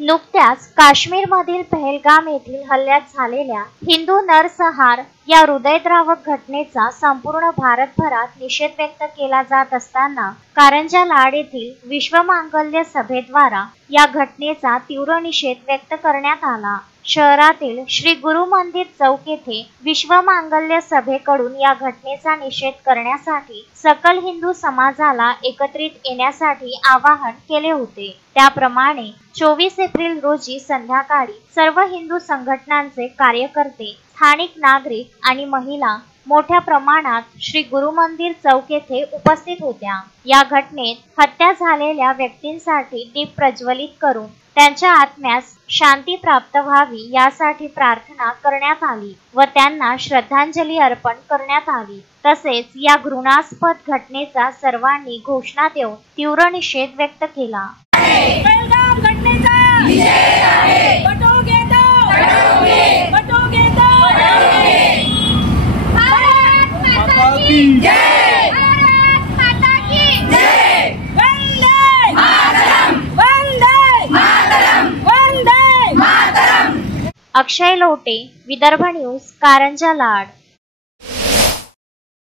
नुकत्याच काश्मीरमधील पहलगाम येथील हल्ल्यात झालेल्या हिंदू नरसंहार या हृदयद्रावक घटनेचा संपूर्ण भारतभरात निषेध व्यक्त केला जात असताना कारंजा लाड येथील विश्वमांगल्य सभेद्वारा या घटनेचा तीव्र निषेध व्यक्त करण्यात आला। शहरातील श्री गुरु मंदिर चौक येथे विश्वमांगल्य सभेकडून या घटनेचा निषेध करण्यासाठी सकल हिंदू समाजाला एकत्रित येण्यासाठी आवाहन केले होते। त्याप्रमाणे 24 एप्रिल रोजी संध्याकाळी सर्व हिंदू संघटनांचे कार्यकर्ते, स्थानिक नागरिक आणि महिला मोठ्या प्रमाणात श्री गुरु मंदिर चौक येथे उपस्थित होत्या। या घटनेत हत्या झालेल्या व्यक्तींसाठी दीप प्रज्वलित करून त्यांच्या आत्म्यास शांती प्राप्त व्हावी यासाठी प्रार्थना करण्यात आली व त्यांना श्रद्धांजली अर्पण करण्यात आली। तसेच या घृणास्पद घटनेचा सर्वांनी घोषणा देऊन तीव्र निषेध व्यक्त केला। पहलगाम घटनेचा निषेध आहे। बटोगे दो, बटोगे दो, भारत माता की जय, भारत माता की जय, वंदे मातरम, वंदे मातरम, वंदे मातरम। अक्षय लोटे, विदर्भ न्यूज, कारंजा लाड।